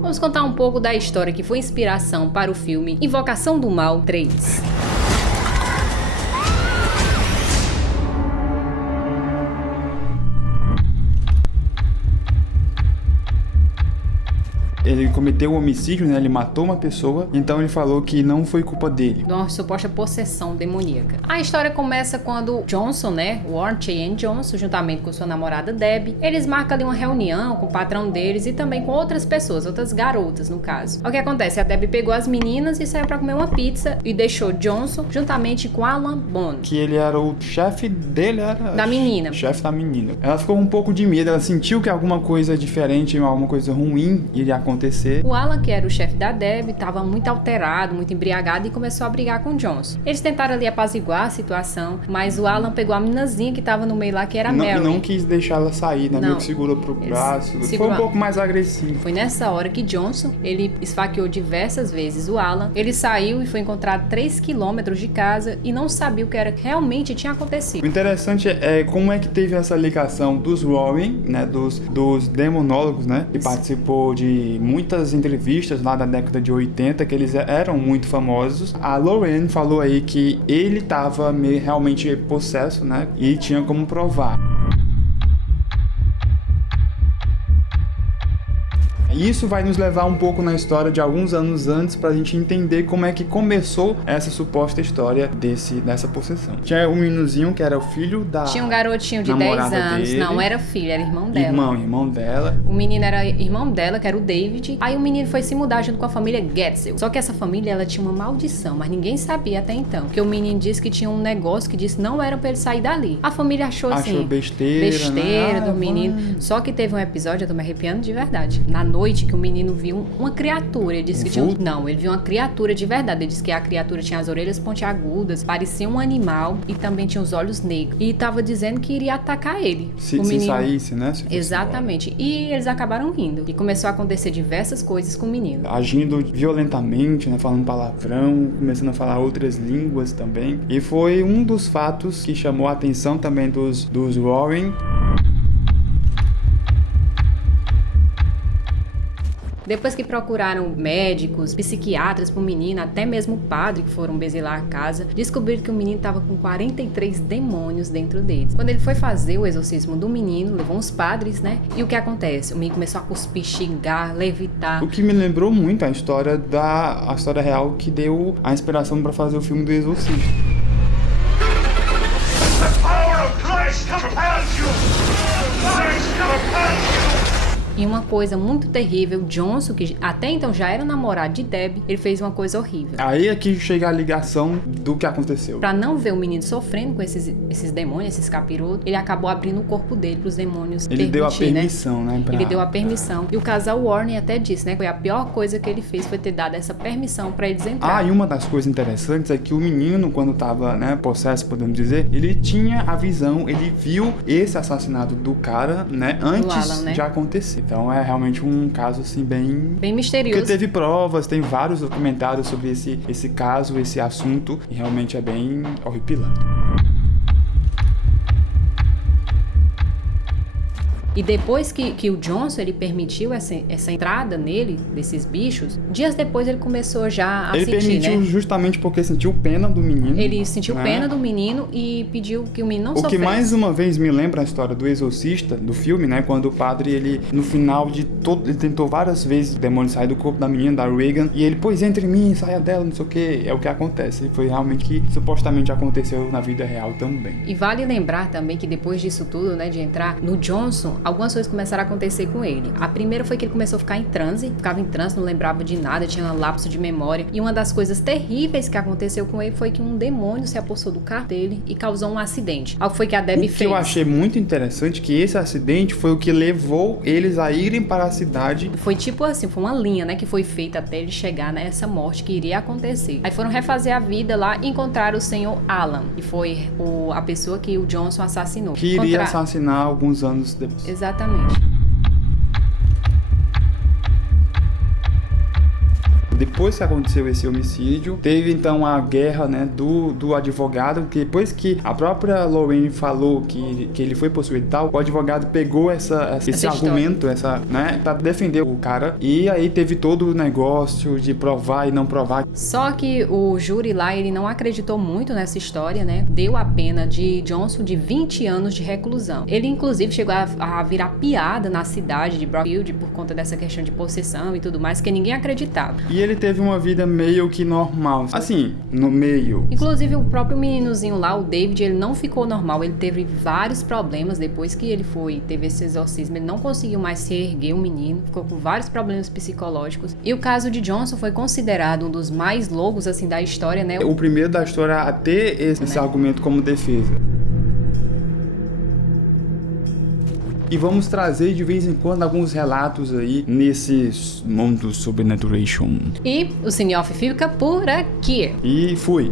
Vamos contar um pouco da história que foi inspiração para o filme Invocação do Mal 3. Ele cometeu um homicídio, né? Ele matou uma pessoa, então ele falou que não foi culpa dele. De uma suposta possessão demoníaca. A história começa quando Johnson, né? Warren Cheyenne Johnson, juntamente com sua namorada Debbie, eles marcam ali uma reunião com o patrão deles e também com outras pessoas, outras garotas, no caso. O que acontece? A Debbie pegou as meninas e saiu pra comer uma pizza e deixou Johnson juntamente com Alan Bond. Que ele era o chefe dele, era... Da menina. Chefe da menina. Ela ficou com um pouco de medo, ela sentiu que alguma coisa diferente, alguma coisa ruim iria acontecer. O Alan, que era o chefe da Debbie, estava muito alterado, muito embriagado e começou a brigar com o Johnson. Eles tentaram ali apaziguar a situação, mas o Alan pegou a meninazinha que estava no meio lá, que era a Mary. Não quis deixar ela sair, né? Meio que segurou pro braço. Foi um pouco mais agressivo. Foi nessa hora que Johnson, ele esfaqueou diversas vezes o Alan. Ele saiu e foi encontrado 3 quilômetros de casa e não sabia o que era que realmente tinha acontecido. O interessante é como é que teve essa ligação dos Warren, né? Dos demonólogos, né? Que participou de muitas entrevistas lá da década de 80, que eles eram muito famosos. A Lorraine falou aí que ele estava realmente possesso, né? E tinha como provar. Isso vai nos levar um pouco na história de alguns anos antes pra gente entender como é que começou essa suposta história dessa possessão. Tinha um meninozinho que era o filho da... Tinha um garotinho de 10 anos. Dele. Não era filho, era irmão dela. Irmão dela. O menino era irmão dela, que era o David. Aí o menino foi se mudar junto com a família Getzel. Só que essa família, ela tinha uma maldição, mas ninguém sabia até então. Porque o menino disse que tinha um negócio que disse não era pra ele sair dali. A família achou assim... besteira, né? do menino. Só que teve um episódio, eu tô me arrepiando de verdade. Na noite que o menino viu uma criatura. Ele disse que tinha... Não, ele viu uma criatura de verdade. Ele disse que a criatura tinha as orelhas pontiagudas, parecia um animal e também tinha os olhos negros. E tava dizendo que iria atacar ele. Se saísse, né? Exatamente. E eles acabaram rindo. E começou a acontecer diversas coisas com o menino. Agindo violentamente, né? Falando palavrão, começando a falar outras línguas também. E foi um dos fatos que chamou a atenção também dos Warren. Depois que procuraram médicos, psiquiatras pro menino, até mesmo o padre que foram basilar a casa, descobriram que o menino estava com 43 demônios dentro dele. Quando ele foi fazer o exorcismo do menino, levou uns padres, né? E o que acontece? O menino começou a cuspir, xingar, levitar. O que me lembrou muito a história real que deu a inspiração para fazer o filme do Exorcista. The power of Christ compels you! Christ compels you! E uma coisa muito terrível, Johnson, que até então já era namorado de Debbie, ele fez uma coisa horrível. Aí é que chega a ligação do que aconteceu. Pra não ver o menino sofrendo com esses demônios, esses capirotos, ele acabou abrindo o corpo dele pros demônios Ele deu a permissão, né? Ele deu a permissão. E o casal Warren até disse, né? Foi a pior coisa que ele fez, foi ter dado essa permissão pra eles entrarem. E uma das coisas interessantes é que o menino, quando tava, né, possesso, podemos dizer, ele tinha a visão, ele viu esse assassinato do cara, né, antes Alan, né? de acontecer. Então é realmente um caso assim bem misterioso. Porque teve provas, tem vários documentários sobre esse caso, esse assunto, e realmente é bem horripilante. E depois que o Johnson, ele permitiu essa entrada nele, desses bichos, dias depois ele começou já a sentir, né? Ele permitiu justamente porque sentiu pena do menino. Ele sentiu né? pena do menino e pediu que o menino não sofresse. O que mais uma vez me lembra a história do Exorcista, do filme, né? Quando o padre, ele, no final de todo, ele tentou várias vezes o demônio sair do corpo da menina, da Regan, e ele, pois entra em mim, saia dela, não sei o que. É o que acontece. E foi realmente que supostamente aconteceu na vida real também. E vale lembrar também que depois disso tudo, né, de entrar no Johnson, algumas coisas começaram a acontecer com ele. A primeira foi que ele começou a ficar em transe, ficava em transe, não lembrava de nada, tinha um lapso de memória. E uma das coisas terríveis que aconteceu com ele foi que um demônio se apossou do carro dele e causou um acidente. Algo foi que a Debbie fez. O que eu achei muito interessante que esse acidente foi o que levou eles a irem para a cidade. Foi tipo assim, foi uma linha, né, que foi feita até ele chegar nessa morte que iria acontecer. Aí foram refazer a vida lá e encontraram o senhor Alan, que foi a pessoa que o Johnson assassinou. Que iria assassinar alguns anos depois. Exatamente. depois que aconteceu esse homicídio, teve então a guerra, né, do advogado, que depois que a própria Lorraine falou que ele foi possuído e tal, o advogado pegou esse argumento, né, pra defender o cara, e aí teve todo o negócio de provar e não provar. Só que o júri lá, ele não acreditou muito nessa história, né? Deu a pena de Johnson de 20 anos de reclusão. Ele, inclusive, chegou a virar piada na cidade de Brookfield por conta dessa questão de possessão e tudo mais, que ninguém acreditava. E ele teve uma vida meio que normal, assim, no meio. Inclusive, o próprio meninozinho lá, o David, ele não ficou normal. Ele teve vários problemas depois que ele teve esse exorcismo. Ele não conseguiu mais se erguer, o menino. Ficou com vários problemas psicológicos. E o caso de Johnson foi considerado um dos mais loucos, assim, da história, né? O primeiro da história a ter esse argumento como defesa. E vamos trazer de vez em quando alguns relatos aí nesses mundos sobrenaturation. E o Cine Off fica por aqui. E fui.